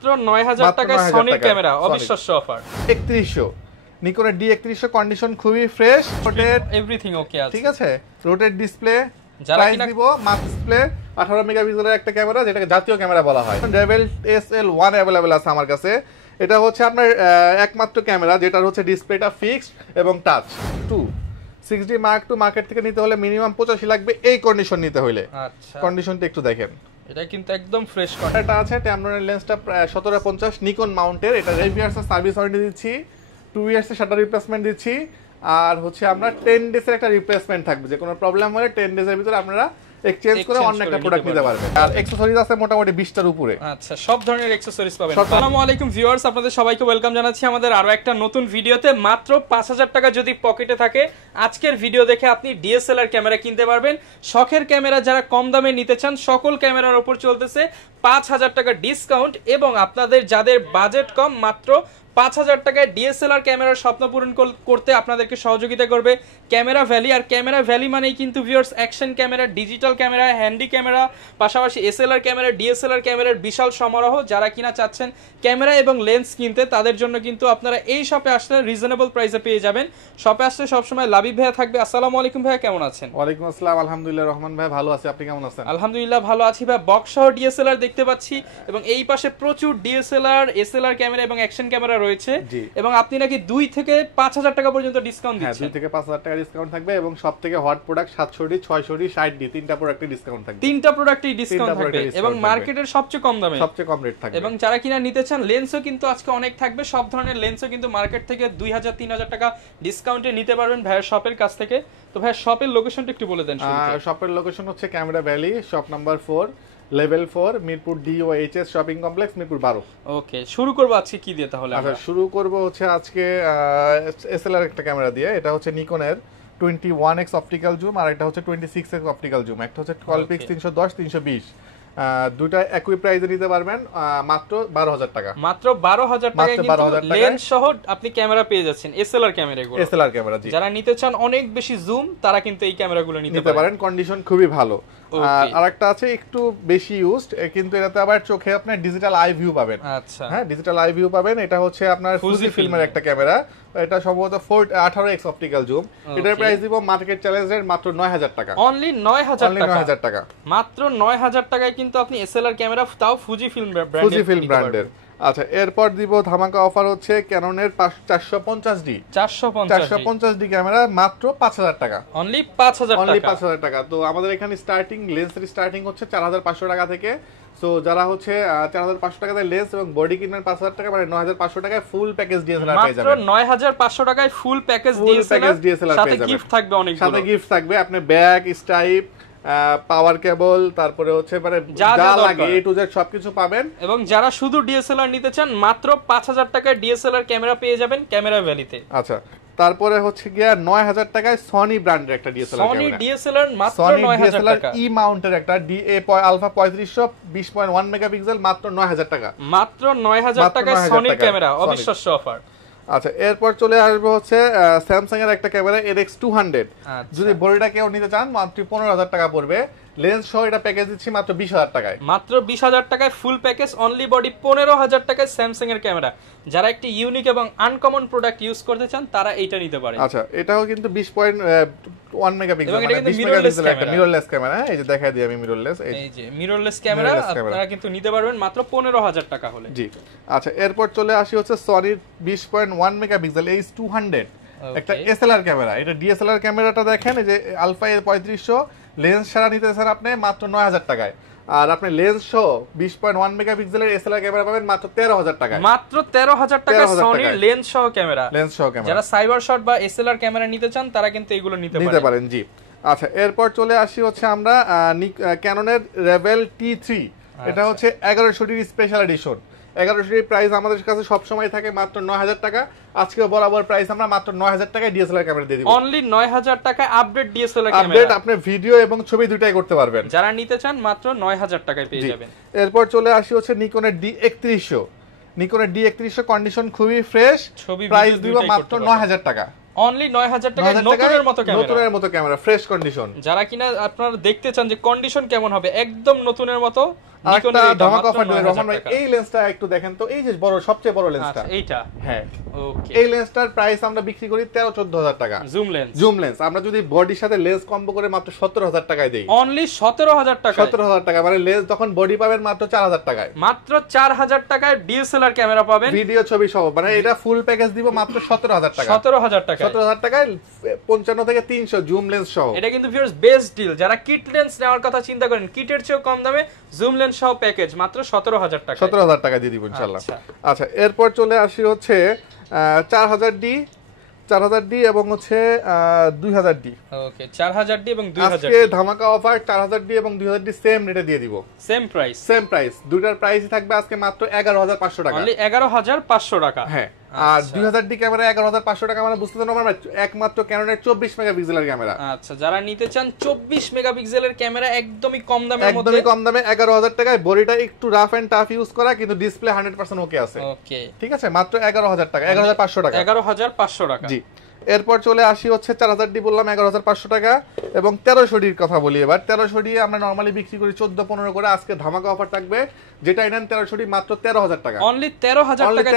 মাত্র 9000 টাকায় সনির ক্যামেরা, অবিশ্বাস্য অফার। 3100 নিকনের D3100 কন্ডিশন খুবই ফ্রেশ, রোটেট এভরিথিং ওকে আছে, ঠিক আছে। রোটেট ডিসপ্লে, যারা কিনা দিব মাস্ক ডিসপ্লে, 18 মেগাপিক্সেলের একটা ক্যামেরা, যেটাকে জাতীয় ক্যামেরা বলা হয়। রেভেল SL1 अवेलेबल আছে আমার কাছে। এটা হচ্ছে আপনার একমাত্র ক্যামেরা যেটার হচ্ছে ডিসপ্লেটা ফিক্সড এবং touch. 6D Mark II market থেকে নিতে হলে মিনিমাম 85 লাগবে এই কন্ডিশন নিতে হলে। আচ্ছা, কন্ডিশনটা একটু দেখেন, এটা কিন্তু একদম ফ্রেশ এটা আছে। ট্যামরনের লেন্সটা 1750 নিকন মাউন্টের, এটা 5 ইয়ার্সের সার্ভিস ওয়ারেন্টি দিচ্ছি, 2 ইয়ার্সের শাটার রিপ্লেসমেন্ট দিচ্ছি, আর হচ্ছে আমরা 10 ডেজের একটা রিপ্লেসমেন্ট থাকবে। যে কোনো প্রবলেম হলে 10 ডেজের ভিতরে আপনারা এক্সচেঞ্জ করে অন্য একটা প্রোডাক্ট নিতে পারবেন। আর অ্যাকসেসরিজ আছে মোটামুটি 20টার উপরে। আচ্ছা, সব ধরনের অ্যাকসেসরিজ পাবেন। আসসালামু আলাইকুম ভিউয়ার্স, আপনাদের সবাইকে ওয়েলকাম জানাচ্ছি আমাদের আরো একটা নতুন ভিডিওতে। মাত্র 5000 টাকা যদি পকেটে থাকে, আজকের ভিডিও দেখে আপনি ডিএসএলআর ক্যামেরা কিনতে পারবেন। শখের ক্যামেরা যারা কম দামে নিতে চান, সকল ক্যামেরার উপর চলতেছে 5000 টাকা ডিসকাউন্ট, এবং আপনাদের যাদের বাজেট কম, মাত্র 5000 টাকায় ডিএসএলআর ক্যামেরার স্বপ্ন পূরণ করতে আপনাদেরকে সহযোগিতা করবে ক্যামেরা ভ্যালি। আর ক্যামেরা ভ্যালি মানেই কিন্তু viewers action camera, digital camera, handy camera, পাশাপাশি এসএলআর ক্যামেরা, ডিএসএলআর ক্যামেরার বিশাল সমারোহ। যারা কিনা চাচ্ছেন ক্যামেরা এবং লেন্স কিনতে, তাদের জন্য কিন্তু আপনারা এই শপে আসলে রিজনেবল প্রাইসে পেয়ে যাবেন। শপে আসলে সবসময় লাবিব ভাইয়া থাকবে। আসসালামু আলাইকুম ভাইয়া, কেমন আছেন? ওয়ালাইকুম আসসালাম, আলহামদুলিল্লাহ রহমান ভাই ভালো আছি, আপনি কেমন আছেন? আলহামদুলিল্লাহ ভালো আছি ভাই। বক্স সহ ডিএসএলআর দেখতে পাচ্ছি, এবং এই পাশে প্রচুর ডিএসএলআর, এসএলআর ক্যামেরা এবং অ্যাকশন ক্যামেরা রয়েছে, এবং আপনি নাকি 2 থেকে 5000 টাকা পর্যন্ত ডিসকাউন্ট দিচ্ছেন। 2 থেকে 5000 টাকা ডিসকাউন্ট থাকবে, এবং সব থেকে hot product 700D, 600D, 60D তিনটা প্রোডাক্টে ডিসকাউন্ট থাকবে। তিনটা প্রোডাক্টেই ডিসকাউন্ট থাকবে, এবং মার্কেটের সবচেয়ে কম দামে, সবচেয়ে কম রেট থাকবে। এবং যারা কিনা নিতে চান লেন্সও কিন্তু আজকে অনেক থাকবে। সব ধরনের লেন্সও কিন্তু মার্কেট থেকে 2000-3000 টাকা ডিসকাউন্টে নিতে পারবেন ভাইয়ের শপের কাছ থেকে। তো ভাই শপের লোকেশনটা একটু বলে দেন। শপের লোকেশন হচ্ছে camera valley, shop number 4, level 4, Mirpur DOHS shopping complex, Mirpur 12। ওকে, শুরু করব আজকে কি দিয়ে তাহলে? আচ্ছা, শুরু করব হচ্ছে আজকে এসএলআর একটা ক্যামেরা দিয়ে। এটা হচ্ছে নিকনের 21x অপটিক্যাল জুম, আর এটা হচ্ছে 26x অপটিক্যাল জুম। একটা হচ্ছে 12x 310, 320। দুইটা একই প্রাইসে নিতে পারবেন মাত্র 12000 টাকা। মাত্র 12000 টাকায় কিন্তু লেন্স সহ আপনি ক্যামেরা পেয়ে যাচ্ছেন। এসএলআর ক্যামেরাগুলো, এসএলআর ক্যামেরা, জি। যারা নিতে চান অনেক বেশি জুম, তারা কিন্তু এই ক্যামেরাগুলো নিতে পারেন। কন্ডিশন খুবই ভালো। আর একটা আছে একটু বেশি ইউজড, কিন্তু এটাতে আবার চোখে আপনি ডিজিটাল আই ভিউ পাবেন। আচ্ছা, হ্যাঁ, ডিজিটাল আই ভিউ পাবেন। এটা হচ্ছে আপনার ফুজি ফিল্মের একটা ক্যামেরা। এটা সম্ভবত 18x অপটিক্যাল জুম। এটার প্রাইস দিব মার্কেট চ্যালেঞ্জের মাত্র 9000 টাকা। অনলি 9000 টাকা। মাত্র 9000 টাকায় কিন্তু আপনি এসএলআর ক্যামেরা, তাও ফুজি ফিল্ম ব্র্যান্ডের। আচ্ছা, এরপর দিব ধামাকা অফার হচ্ছে ক্যাননের 450D ক্যামেরা, মাত্র 5000 টাকা। অনলি 5000 টাকা। তো আমাদের এখানে স্টার্টিং লেন্সের স্টার্টিং হচ্ছে 4500 টাকা থেকে। সো যারা হচ্ছে 4500 টাকায় লেন্স এবং বডি কিনবেন 5000 টাকা, মানে 9500 টাকায় ফুল প্যাকেজ ডিএসএলআর পেয়ে যাবেন। মাত্র 9500 টাকায় ফুল প্যাকেজ ডিএসএলআর, সাথে গিফট থাকবে অনেকগুলো। সাথে গিফট থাকবে, আপনি ব্যাগ, স্ট্রাইপ, পাওয়ার কেবল, তারপরে হচ্ছে মানে যা লাগে A to Z সবকিছু পাবেন। এবং যারা শুধু ডিএসএলআর নিতে চান, মাত্র 5000 টাকায় ডিএসএলআর ক্যামেরা পেয়ে যাবেন ক্যামেরা ভ্যালিতে। আচ্ছা, তারপরে হচ্ছে গিয়া 9000 টাকায় সনি ব্র্যান্ডের একটা ডিএসএলআর ক্যামেরা। সনি ডিএসএলআর মাত্র 9000 টাকা। ই মাউন্টের একটা DA আলফা 3500 20.1 মেগাপিক্সেল, মাত্র 9000 টাকা। মাত্র 9000 টাকায় সনির ক্যামেরা, অবিশ্বাস্য অফার। আচ্ছা, এরপর চলে আসবে হচ্ছে স্যামসাং এর একটা ক্যামেরা RX200। যদি বডিটা কেউ নিতে চান মাত্র 15000 টাকা পড়বে। লেন্স সহ এটা প্যাকেজ দিচ্ছি মাত্র 20000 টাকায়। মাত্র 20000 টাকায় ফুল প্যাকেজ, অনলি বডি 15000 টাকায় স্যামসাং এর ক্যামেরা। যারা একটি ইউনিক এবং আনকমন প্রোডাক্ট ইউজ করতে চান, তারা এইটা নিতে পারে। আচ্ছা, এটাও কিন্তু 20.1 মেগাপিক্সেল, মানে 20 মেগাপিক্সেল একটা মিররলেস ক্যামেরা। এই যে দেখাই দিই আমি মিররলেস, এই যে মিররলেস ক্যামেরা আপনারা কিন্তু নিতে পারবেন মাত্র 15000 টাকা হলে। জি। আচ্ছা, এরপর চলে আসি হচ্ছে সনির 20.1 মেগাপিক্সেল H200 একটা এসএলআর ক্যামেরা। এটা ডিএসএলআর ক্যামেরাটা দেখেন, এই যে আলফা 3500 লেন্স ছাড়া নিতেছেন আপনি মাত্র 9000 টাকায়। আর আপনি লেন্স সহ 20.1 মেগাপিক্সেলের এসএলআর ক্যামেরা পাবেন মাত্র 13000 টাকায়। মাত্র 13000 টাকায় সনির লেন্স সহ ক্যামেরা। যারা সাইবার শট বা এসএলআর ক্যামেরা নিতে চান, তারা কিন্তু এগুলো নিতে পারেন। জি। আচ্ছা, এরপর চলে আসি হচ্ছে আমরা ক্যাননের রেভেল T3। এটা হচ্ছে 1100D special edition. 1100D price আমাদের কাছে সব সময় থাকে মাত্র 9000 টাকা। আজকে বরাবর প্রাইস আমরা মাত্র 9000 টাকায় ডিএসএলআর ক্যামেরা দিয়ে দিব। অনলি 9000 টাকায় আপডেট ডিএসএলআর ক্যামেরা। আপডেট আপনি ভিডিও এবং ছবি দুটাই করতে পারবেন। যারা নিতে চান মাত্র 9000 টাকায় পেয়ে যাবেন। এরপর চলে আসি হচ্ছে নিকনের D3100। নিকনের D3100 কন্ডিশন খুবই ফ্রেশ, প্রাইস দিব মাত্র 9000 টাকা। অনলি 9000 টাকায় নতুনের মতো ক্যামেরা, নতুনের মতো ক্যামেরা, ফ্রেশ কন্ডিশন। যারা কিনা আপনারা দেখতে চান যে কন্ডিশন কেমন হবে, একদম নতুনের মতো, আরেকটা ধামাকা অফার দিলে রহমান ভাই, এই লেন্সটা একটু দেখেন তো, এই যে বড় সবচেয়ে বড় লেন্সটা এইটা, হ্যাঁ ওকে, এই লেন্সটার প্রাইস আমরা বিক্রি করি 13-14 হাজার টাকা। জুম লেন্স আমরা যদি বডির সাথে লেন্স কম্বো করে মাত্র 17,000 টাকায় দেই। অনলি 17,000 টাকা, 17,000 টাকা, মানে লেন্স তখন বডি পাবেন মাত্র 4,000 টাকায়। মাত্র 4,000 টাকায় ডিএসএলআর ক্যামেরা পাবেন, ভিডিও ছবি সহ, মানে এটা ফুল প্যাকেজ দিব মাত্র 17,000 টাকা। 17,000 টাকা, 17,000 টাকায় 55 থেকে 300 জুম লেন্স সহ। এটা কিন্তু ভিউয়ার্স বেস্ট ডিল। যারা কিট লেন্স নেওয়ার কথা চিন্তা করেন, কিটের চেয়েও কম দামে জুম লেন্স সহ প্যাকেজ মাত্র 17,000 টাকা। 17,000 টাকা দিয়ে দিব ইনশাআল্লাহ। আচ্ছা, এরপর চলে আসি হচ্ছে 4000D এবং হচ্ছে 2000D। ওকে, 4000D এবং 2000D আজকে ধামাকা অফার 4000D এবং 2000D সেম রেটে দিয়ে দিব। সেম প্রাইস, দুটার প্রাইসই থাকবে আজকে মাত্র 11,500 টাকা। অনলি 11,500 টাকা। হ্যাঁ, আর 2000D ক্যামেরা 11,500 টাকা, মানে বুঝতে পারছেন আমরা একমাত্র ক্যাননের 24 মেগাপিক্সেলের ক্যামেরা। আচ্ছা, যারা নিতে চান 24 মেগাপিক্সেলের ক্যামেরা একদমই কম দামের মধ্যে, একদমই কম দামে 11,000 টাকায়, বডিটা একটু রাফ এন্ড টাফ ইউজ করা, কিন্তু ডিসপ্লে 100% ওকে আছে। ওকে, ঠিক আছে, মাত্র 11,000 টাকা, 11,500 টাকা, 11,500 টাকা। জি। এরপর চলে আসি হচ্ছে 4000D বললাম 11,500 টাকা, এবং 1300Dর কথা বলি এবার। 1300D আমরা নরমালি বিক্রি করি 14-15 করে, আজকে ধামাকা অফার থাকবে, যেটা নেন 1300D মাত্র 13,000 টাকা। অনলি 13,000 টাকা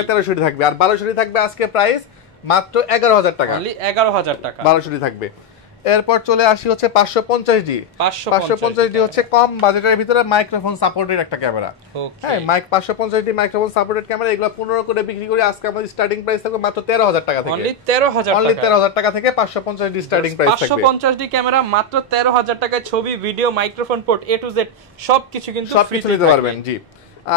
1300D থাকবে, আর 1200D থাকবে আজকে প্রাইস মাত্র 11,000 টাকা। অনলি 11,000 টাকা 1200D থাকবে। এরপর চলে আসি হচ্ছে 550D। 550D হচ্ছে কম বাজেটের ভিতরে মাইক্রোফোন সাপোর্টেড একটা ক্যামেরা। হ্যাঁ, 550D মাইক্রোফোন সাপোর্টেড ক্যামেরা, এগুলো 15 করে বিক্রি করি, আজকে আমাদের স্টার্টিং প্রাইস থাকবে মাত্র 13,000 টাকা থেকে। অনলি 13,000 টাকা থেকে 550D স্টার্টিং প্রাইস থাকবে। 550D ক্যামেরা মাত্র 13,000 টাকায় ছবি, video, microphone port A to Z সবকিছু কিন্তু সবকিছু নিতে পারবেন, জি।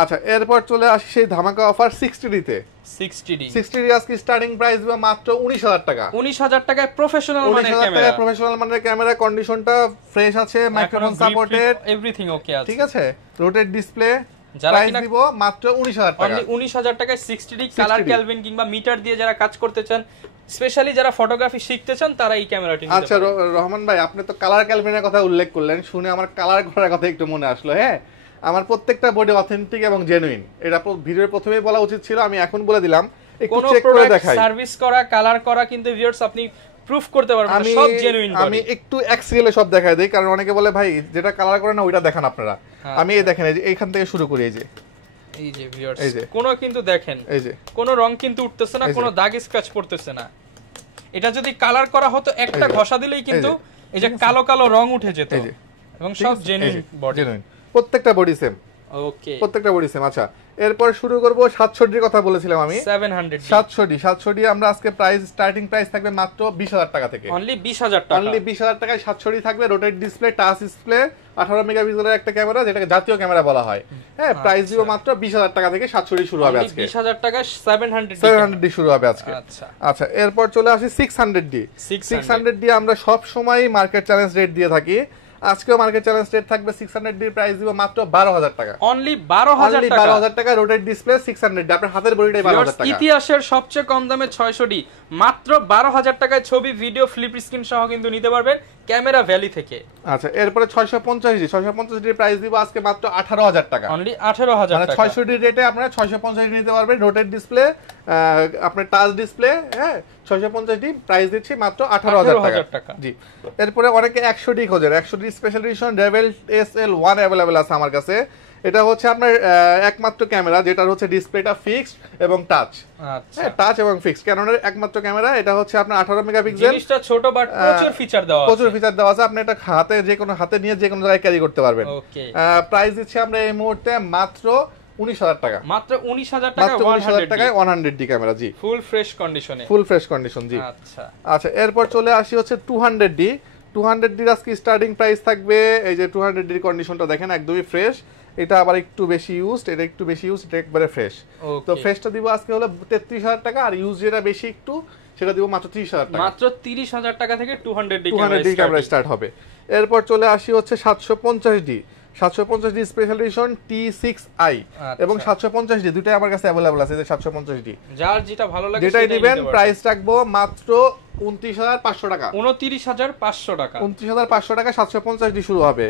আচ্ছা, এরপর চলে আসি সেই ধামাকা অফার 60D তে। 60D আজকে স্টার্টিং প্রাইস দিবে মাত্র 19,000 টাকা। 19,000 টাকায় প্রফেশনাল মানের ক্যামেরা, প্রফেশনাল মানের ক্যামেরা, কন্ডিশনটা ফ্রেশ আছে, মাইক্রোফোন সাপোর্টেড, এভরিথিং ওকে আছে, ঠিক আছে, রোটেট ডিসপ্লে, প্রাইস দিব মাত্র 19,000 টাকা। অনলি 19,000 টাকায় 60D কালার ক্যালভিন কিংবা মিটার দিয়ে যারা কাজ করতে চান, স্পেশালি যারা ফটোগ্রাফি শিখতে চান, তারা এই ক্যামেরাটি নিতে পারেন। আচ্ছা রহমান ভাই, আপনি তো কালার ক্যালভিনের কথা উল্লেখ করলেন, শুনে আমার কালার করার কথা একটু মনে আসলো। হ্যাঁ, আমার প্রত্যেকটা বডি অথেন্টিক এবং জেনুইন, এটা ভিডিওর প্রথমেই বলা উচিত ছিল, আমি এখন বলে দিলাম, একটু চেক করে দেখাই। সার্ভিস করা, কালার করা কিন্তু ভিউয়ার্স আপনি প্রুফ করতে পারবেন সব জেনুইন। আমি একটু এক্সিএলে সব দেখাই দেই, কারণ অনেকে বলে ভাই যেটা কালার করে না ওইটা দেখান আপনারা। আমি এই দেখেন, এই যে এইখান থেকে শুরু করি, এই যে ভিউয়ার্স কোনো কিন্তু দেখেন, এই যে কোনো রং কিন্তু উঠতেছে না, কোনো দাগ স্ক্র্যাচ পড়তেছে না। এটা যদি কালার করা হতো, একটা ঘষা দিলেই কিন্তু এই যে কালো কালো রং উঠে যেত, এবং সব জেনুইন বডি, প্রত্যেকটা বডি সেম। ওকে, প্রত্যেকটা বডি সেম। আচ্ছা, এরপর শুরু করব 700D কথা বলেছিলাম আমি, 700D আমরা আজকে প্রাইস স্টার্টিং প্রাইস থাকবে মাত্র 20,000 টাকা থেকে। অনলি 20,000 টাকা, অনলি 20,000 টাকায় 700D থাকবে, রোটেট ডিসপ্লে, টাচ ডিসপ্লে, 18 মেগাপিক্সেলের একটা ক্যামেরা, যেটাকে জাতীয় ক্যামেরা বলা হয়। হ্যাঁ, প্রাইস দিব মাত্র 20,000 টাকা থেকে 700D শুরু হবে আজকে। 20,000 টাকায় 700D শুরু হবে আজকে। আচ্ছা, এরপর চলে আসি 600D আমরা সব সময় মার্কেট চ্যালেঞ্জ রেট দিয়ে থাকি, আজকেও মার্কেট চ্যালেঞ্জ রেট থাকবে। 600D প্রাইস দিব মাত্র 12,000 টাকা। অনলি 12,000 টাকা, রোটেট ডিসপ্লে 600D, আপনার হাতের বডিটাই 12,000 টাকা। ইতিহাসের সবচেয়ে কম দামে 600D মাত্র 12,000 টাকায় ছবি, ভিডিও, ফ্লিপ স্ক্রিন সহ কিন্তু নিতে পারবেন ক্যামেরা ভ্যালি থেকে। আচ্ছা, এরপরে 650D প্রাইস দিব আজকে মাত্র 18,000 টাকা। অনলি 18,000 টাকা, 600D রেটে আপনারা 650D নিতে পারবেন, রোটেট ডিসপ্লে, আপনার টাচ ডিসপ্লে। হ্যাঁ, 650D প্রাইস দিচ্ছি মাত্র 18,000 টাকা। জি। এরপরে অনেকে 100D খোঁজেন, 100D special edition Revel SL1 available আছে আমার কাছে। এটা হচ্ছে আপনার একমাত্র ক্যামেরা যেটার হচ্ছে ডিসপ্লেটা ফিক্সড এবং টাচ। আচ্ছা, টাচ এবং ফিক্সড, ক্যাননের একমাত্র ক্যামেরা। এটা হচ্ছে আপনার 18 মেগাপিক্সেল, জিনিসটা ছোট বাট প্রচুর ফিচার দেওয়া আছে, প্রচুর ফিচার দেওয়া আছে। আপনি এটা হাতে নিয়ে যে কোনো জায়গায় ক্যারি করতে পারবেন। ওকে, প্রাইস দিচ্ছি আমরা এই মুহূর্তে মাত্র 19,000 টাকা। মাত্র 19,000 টাকা, 19,000 টাকায় 100D ক্যামেরা। জি, ফুল ফ্রেশ কন্ডিশনে, ফুল ফ্রেশ কন্ডিশন। জি। আচ্ছা, এরপর চলে আসি হচ্ছে 200D আজকে স্টার্টিং প্রাইস থাকবে, এই যে 200D কন্ডিশনটা দেখেন, একদমই ফ্রেশ। এটা আবার একটু বেশি ইউজড, এটা একবারে ফ্রেশ। তো ফ্রেশটা দিব আজকে হলো 33,000 টাকা, আর ইউজ যেটা বেশি একটু সেটা দিব মাত্র 30,000 টাকা। মাত্র 30,000 টাকা থেকে 200D ক্যামেরা স্টার্ট হবে। এরপর চলে আসি হচ্ছে 750D স্পেশাল এডিশন T6i এবং 750D দুটোই আমার কাছে अवेलेबल আছে। 750D যার যেটা ভালো লাগে যেটাই নেবেন, প্রাইস রাখবো মাত্র 29,500 টাকা। 29,500 টাকা, 29,500 টাকা 750D শুরু হবে।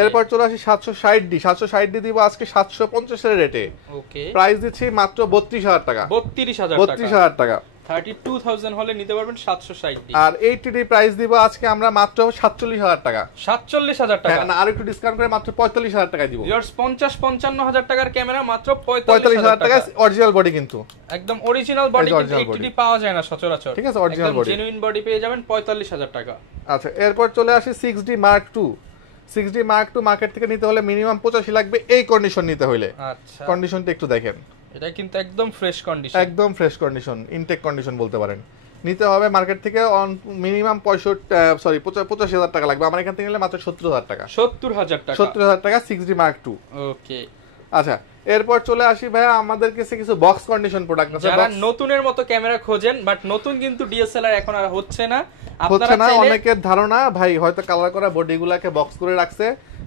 এরপর চলে আসি 760D দিব আজকে 750 এর রেটে। ওকে, প্রাইস দিচ্ছি মাত্র 32,000 টাকা। 32,000 টাকা। 32,000 হলে নিতে পারবেন 760 আর 80D প্রাইস দিব আজকে আমরা মাত্র 47,000 টাকা। 47,000 টাকা না, আর একটু ডিসকাউন্ট করে মাত্র 45,000 টাকায় দিব। ভিউয়ার্স 50-55,000 টাকার ক্যামেরা মাত্র 45,000 টাকা, অরিজিনাল বডি কিন্তু একদম অরিজিনাল বডি, কিন্তু 80D পাওয়া যায় না সচরাচর। ঠিক আছে, অরিজিনাল বডি, জেনুইন বডি পেয়ে যাবেন 45,000 টাকা। আচ্ছা, এরপর চলে আসি 6D Mark II। 6D Mark II market থেকে নিতে হলে মিনিমাম 85 লাগবে এই কন্ডিশন নিতে হলে। আচ্ছা, কন্ডিশনটা একটু দেখেন, এটা কিন্তু একদম ফ্রেশ কন্ডিশন, একদম ফ্রেশ কন্ডিশন, ইনটেক কন্ডিশন বলতে পারেন। নিতে হবে মার্কেট থেকে মিনিমাম 85,000 টাকা লাগবে। আমার এখান থেকে নিলে মাত্র 70,000 টাকা। 70,000 টাকা 6D Mark II। ওকে, আচ্ছা, এরপর চলে আসি ভাইয়া আমাদের কাছে কিছু বক্স কন্ডিশন প্রোডাক্ট আছে। যারা নতুনের মতো ক্যামেরা খোঁজেন, বাট নতুন কিন্তু ডিএসএলআর এখন আর হচ্ছে না। অনেকের ধারণা ভাই হয়তো কালার করা বডিগুলোকে বক্স করে রাখছে,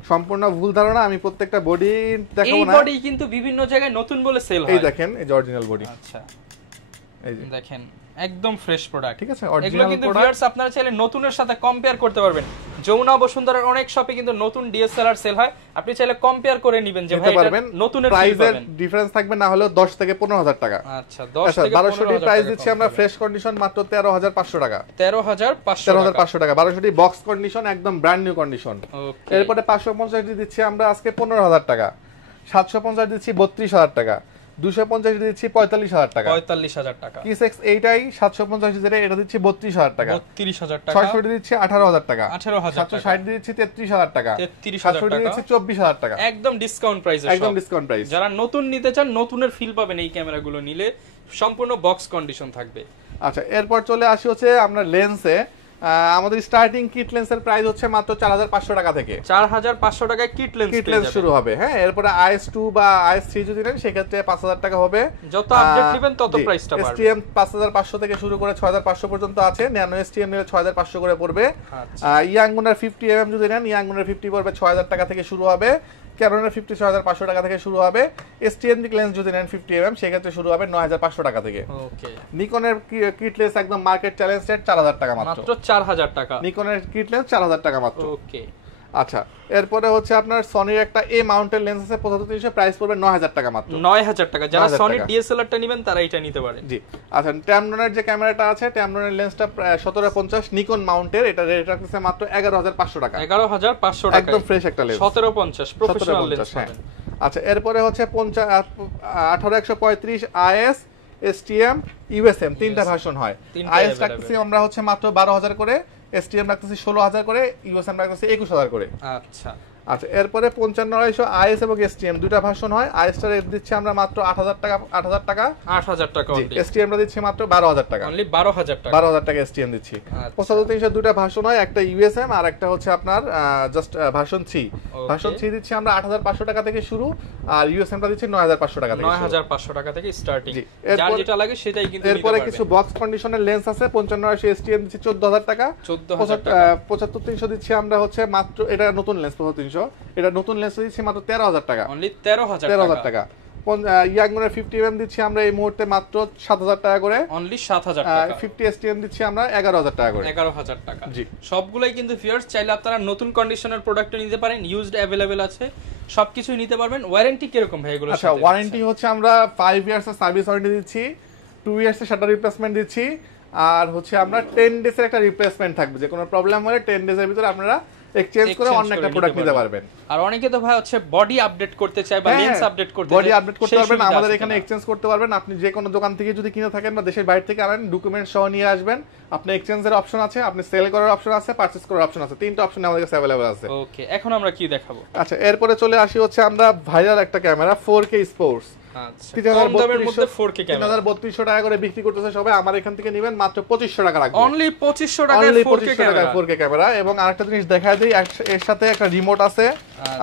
সম্পূর্ণ ভুল ধারণা। আমি প্রত্যেকটা বডি দেখাবো না, এই বডি কিন্তু বিভিন্ন জায়গায় নতুন বলে সেল হয়। এই দেখেন, এই যে অরিজিনাল বডি। আচ্ছা, এই যে দেখেন একদম ফ্রেশ প্রোডাক্ট। ঠিক আছে, এগুলো কিন্তু ভিউয়ার্স আপনারা চাইলে নতুনের সাথে কম্পেয়ার করতে পারবেন। যমুনা বসুন্ধরার অনেক শপে কিন্তু নতুন ডিএসএলআর সেল হয়, আপনি চাইলে কম্পেয়ার করে নেবেন যে ভাই এটা নতুনের প্রাইসের ডিফারেন্স থাকবে না হলেও 10 থেকে 15,000 টাকা। আচ্ছা, 10 থেকে 1200 প্রাইস দিচ্ছি আমরা ফ্রেশ কন্ডিশন মাত্র 13,500 টাকা। 13,500 টাকা 1200 বক্স কন্ডিশন, একদম ব্র্যান্ড নিউ কন্ডিশন। এরপরে 550 দিচ্ছি আমরা আজকে 15,000 টাকা। 750 দিচ্ছি 32,000 টাকা। 250 দিচ্ছি 45,000 টাকা। 45,000 টাকা। কিসেক্স এইটাই 750 যেটা এটা দিচ্ছি 32,000 টাকা। 32,000 টাকা। 600 দিচ্ছি 18,000 টাকা। 18,000 টাকা। 760 দিচ্ছি 33,000 টাকা। 33,000 টাকা দিচ্ছি 24,000 টাকা। একদম ডিসকাউন্ট প্রাইসে, একদম ডিসকাউন্ট প্রাইস। যারা নতুন নিতে চান নতুনের ফিল পাবেন এই ক্যামেরাগুলো নিলে, সম্পূর্ণ বক্স কন্ডিশন থাকবে। আচ্ছা, এরপর চলে আসি হচ্ছে আমরা লেন্সে। আমাদের স্টার্টিং কিট লেন্সের প্রাইস হচ্ছে মাত্র 4,500 টাকা থেকে। 4,500 টাকায় কিট লেন্স শুরু হবে। হ্যাঁ, এরপরে IS2 বা IS3 যদি নেন সেক্ষেত্রে 5,000 টাকা হবে। যত আপডেট নেবেন তত প্রাইসটা বাড়বে। STM 5,500 থেকে শুরু করে 6,500 পর্যন্ত আছে। ন্যানো STM নিলে 6,500 করে পড়বে। ইয়াংগুনার 50mm যদি নেন, ইয়াংগুনার 50 পড়বে 6,000 টাকা থেকে শুরু হবে। ক্যানোনের 50 6,500 টাকা থেকে শুরু হবে। STM লেন্স যদি নেন 50mm সেক্ষেত্রে শুরু হবে 9,500 টাকা থেকে। ওকে, নিকনের কিট লেন্স একদম মার্কেট চ্যালেঞ্জ রেট 4,000 টাকা মাত্র। 4,000 টাকা নিকনের কিট লেন্স 4,000 টাকা মাত্র। ওকে, আচ্ছা, এরপরে হচ্ছে আপনার সনির একটা এ মাউন্টেড লেন্স আছে 75-300, প্রাইস পড়বে 9,000 টাকা মাত্র। 9,000 টাকা। যারা সনি ডিএসএলআরটা নেবেন তারা এটা নিতে পারেন। জি, আচ্ছা, ট্যামরনের যে ক্যামেরাটা আছে, ট্যামরনের লেন্সটা 1750 নিকন মাউন্টের, এটা রেট রাখতেছে মাত্র 11,500 টাকা। 11,500 টাকা, একদম ফ্রেশ একটা লেন্স। 1750 প্রফেশনাল লেন্স পাবেন। আচ্ছা, এরপরে হচ্ছে 18-135 IS STM USM তিনটা ভার্সন হয়। IS রাখতেছি আমরা হচ্ছে মাত্র 12,000 করে, STM রাখতেছি 16,000 করে, USM রাখতেছি 21,000 করে। আচ্ছা আচ্ছা, এরপরে 55-250 IS এবং STM দুইটা ভার্সন হয়। IS টা রেট দিচ্ছি আমরা মাত্র 8,000 টাকা। 8,000 টাকা। 8,000 টাকা অনলি। STM টা দিচ্ছি মাত্র 12,000 টাকা। অনলি 12,000 টাকা। 12,000 টাকা STM দিচ্ছি। 75-300 দুইটা ভার্সন হয়, একটা USM আর একটা হচ্ছে আপনার জাস্ট ভার্সন 3। ভার্সন 3 দিচ্ছি আমরা 8,500 টাকা থেকে শুরু, আর USM টা দিচ্ছি 9,500 টাকা থেকে। 9,500 টাকা থেকে স্টার্টিং। যার যেটা লাগে সেটাই কিন্তু নিতে এরপরে পারবেন। কিছু বক্স কন্ডিশনের লেন্স আছে। 55-250 STM দিচ্ছি 14,000 টাকা। 14,000 টাকা। 75-300 দিচ্ছি আমরা হচ্ছে মাত্র, এটা নতুন লেন্স 75-300, এটা নতুন লেন্স দিচ্ছি মাত্র 13,000 টাকা। অনলি 13,000 টাকা। ইয়াংগুনার 50mm দিচ্ছি আমরা এই মুহূর্তে মাত্র 7,000 টাকা করে। অনলি 7,000 টাকা। 50 STM দিচ্ছি আমরা 11,000 টাকা করে। 11,000 টাকা। জি, সবগুলাই কিন্তু ভিউয়ার্স চাইলে আপনারা নতুন কন্ডিশনের প্রোডাক্ট নিতে পারেন, ইউজড अवेलेबल আছে, সবকিছুই নিতে পারবেন। ওয়ারেন্টি কি রকম ভাই এগুলো? আচ্ছা, ওয়ারেন্টি হচ্ছে আমরা 5 ইয়ার্স এর সার্ভিস ওয়ারেন্টি দিচ্ছি, 2 ইয়ার্স এর শাটার রিপ্লেসমেন্ট দিচ্ছি, আর হচ্ছে আমরা 10 ডেজ এর একটা রিপ্লেসমেন্ট থাকবে। যে কোনো প্রবলেম হলে 10 ডেজ এর ভিতরে আপনারা এক্সচেঞ্জ করে অন্য একটা প্রোডাক্ট নিতে পারবেন। আর অনেকে তো ভাই হচ্ছে বডি আপডেট করতে চায় বা লেন্স আপডেট করতে চায়, বডি আপডেট করতে পারবেন, আমাদের এখানে এক্সচেঞ্জ করতে পারবেন। আপনি যে কোনো দোকান থেকে যদি কিনে থাকেন বা দেশের বাইরে থেকে আনেন, ডকুমেন্ট সহ নিয়ে আসবেন। আপনি এক্সচেঞ্জের অপশন আছে, আপনি সেল করার অপশন আছে, পারচেজ করার অপশন আছে, তিনটা অপশন আমাদের কাছে अवेलेबल আছে। ওকে, এখন আমরা কি দেখাবো? আচ্ছা, এরপরে চলে আসি হচ্ছে আমরা ভাইরাল একটা ক্যামেরা 4K স্পোর্টস। আচ্ছা, কম দামের মধ্যে 4K ক্যামেরা 3,3200 টাকা করে বিক্রি করতেছে সবাই। আমার এখান থেকে নেবেন মাত্র 2500 টাকা রাখবো। অনলি 2500 টাকায় 4K ক্যামেরা। এবং আরেকটা জিনিস দেখায় দিই, এর সাথে একটা রিমোট আছে।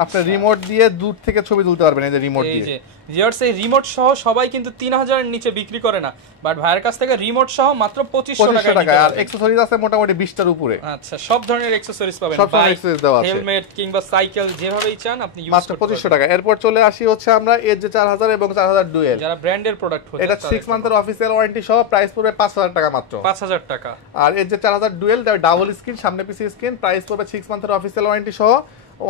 আপনি রিমোট দিয়ে দূর থেকে ছবি তুলতে পারবেন। এই যে রিমোট দিয়ে, এই যে ভিউয়ার্স, এই রিমোট সহ সবাই কিন্তু 3,000 এর নিচে বিক্রি করে না, বাট ভাইয়ের কাছ থেকে রিমোট সহ মাত্র 2500 টাকা। আর অ্যাকসেসরিজ আছে মোটামুটি 20টার উপরে। আচ্ছা, সব ধরনের অ্যাকসেসরিজ পাবেন, সব ধরনের অ্যাকসেসরিজ দেওয়া আছে, হেলমেট কিংবা সাইকেল যেভাবেই চান আপনি ইউজ করতে পারবেন। মাত্র 2500 টাকা। এরপর চলে আসি হচ্ছে আমরা Edge 4000 এবং 4000 ডুয়েল, যারা ব্র্যান্ডের প্রোডাক্ট হচ্ছে, এটা 6 মান্থের অফিশিয়াল ওয়ারেন্টি সহ প্রাইস পড়বে 5000 টাকা মাত্র। 5000 টাকা। আর Edge 4000 ডুয়েল ডাবল স্ক্রিন, সামনে পিছে স্ক্রিন, প্রাইস পড়বে 6 মান্থের অফিশিয়াল ওয়ারেন্টি সহ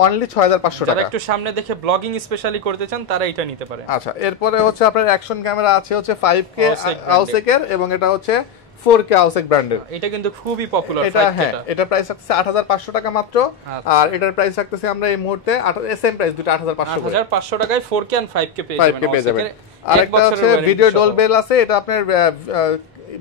অনলি 6500 যারা টাকা। একটু সামনে দেখে ব্লগিং স্পেশালি করতে চান তারা এটা নিতে পারে। আচ্ছা, এরপরে হচ্ছে আপনার অ্যাকশন ক্যামেরা আছে হচ্ছে 5K আউসেকের, এবং এটা হচ্ছে 4K আউসেক ব্র্যান্ডের। এটা কিন্তু খুবই পপুলার। এটা হ্যাঁ, এটা প্রাইস আছে 8500 টাকা মাত্র। আর এটার প্রাইস রাখতেছি আমরা এই মুহূর্তে সেম প্রাইস, দুটো 8500 টাকায় 4K and 5K পেয়ে যাবেন। আরেকটা হচ্ছে ভিডিও ডোরবেল আছে, এটা আপনার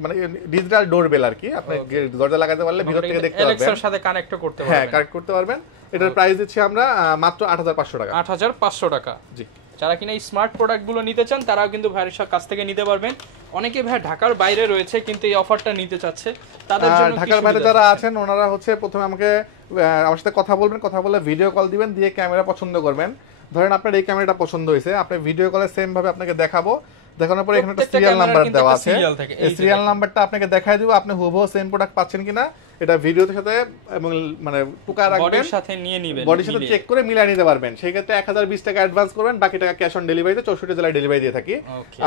মানে ডিজিটাল ডোরবেল আর কি, আপনি দরজা লাগাতে পারলে ভিতর থেকে দেখতে পারবেন, Alexa-র সাথে কানেক্ট করতে পারবেন। হ্যাঁ, কানেক্ট করতে পারবেন। এটার প্রাইস দিচ্ছি আমরা মাত্র 8500 টাকা। 8500 টাকা। জি। যারা কিনা এই স্মার্ট প্রোডাক্টগুলো নিতে চান তারাও কিন্তু ভাইয়ের কাছ থেকে নিতে পারবেন। অনেকে ভাই ঢাকার বাইরে রয়েছে কিন্তু এই অফারটা নিতে চাচ্ছে, তাদের জন্য ঢাকার বাইরে যারা আছেন ওনারা হচ্ছে প্রথমে আমাকে আমার সাথে কথা বলবেন, কথা বলে ভিডিও কল দিবেন, দিয়ে ক্যামেরা পছন্দ করবেন। ধরেন আপনার এই ক্যামেরাটা পছন্দ হয়েছে, আপনি ভিডিও কলে সেম ভাবে আপনাকে দেখাবো, দেখানোর পরে এখানে একটা সিরিয়াল নাম্বার দেওয়া আছে, এই সিরিয়াল নাম্বারটা আপনাকে দেখাই দিব, আপনি হুবহু সেম প্রোডাক্ট পাচ্ছেন কিনা এটা ভিডিওর সাথে এবং মানে টুকা রাখবেন, বডির সাথে নিয়ে নেবেন, বডির সাথে চেক করে মিলাই নিতে পারবেন। সেই ক্ষেত্রে 1020 টাকা অ্যাডভান্স করবেন, বাকি টাকা ক্যাশ অন ডেলিভারিতে 64 জেলায় ডেলিভারি দিয়ে থাকি।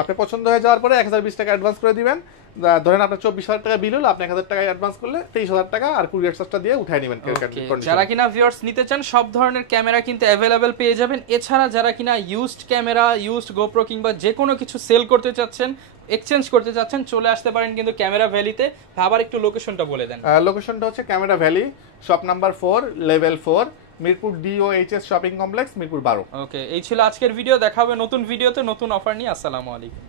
আপনি পছন্দ হয়ে যাওয়ার পরে 1020 টাকা অ্যাডভান্স করে দিবেন। ধরেন আপনার 24000 টাকা বিল হলো, আপনি 1000 টাকা অ্যাডভান্স করলে 23000 টাকা আর কুরিয়ার চার্জটা দিয়ে উঠাই নেবেন। যারা কিনা ভিউয়ার্স নিতে চান সব ধরনের ক্যামেরা কিন্তু अवेलेबल পেয়ে যাবেন। এছাড়া যারা কিনা ইউজড ক্যামেরা, ইউজড গোপ্রো কিংবা যে কোনো কিছু সেল করতে চাচ্ছেন, এক্সচেঞ্জ করতে চাচ্ছেন, চলে আসতে পারেন কিন্তু ক্যামেরা ভ্যালিতে। আবার একটু লোকেশনটা বলে দেন। লোকেশনটা হচ্ছে camera valley, shop number 4, level 4, Mirpur DOHS shopping complex, Mirpur 12। ওকে, এই ছিল আজকের ভিডিও। দেখা হবে নতুন ভিডিওতে নতুন অফার নিয়ে। আসসালামু আলাইকুম।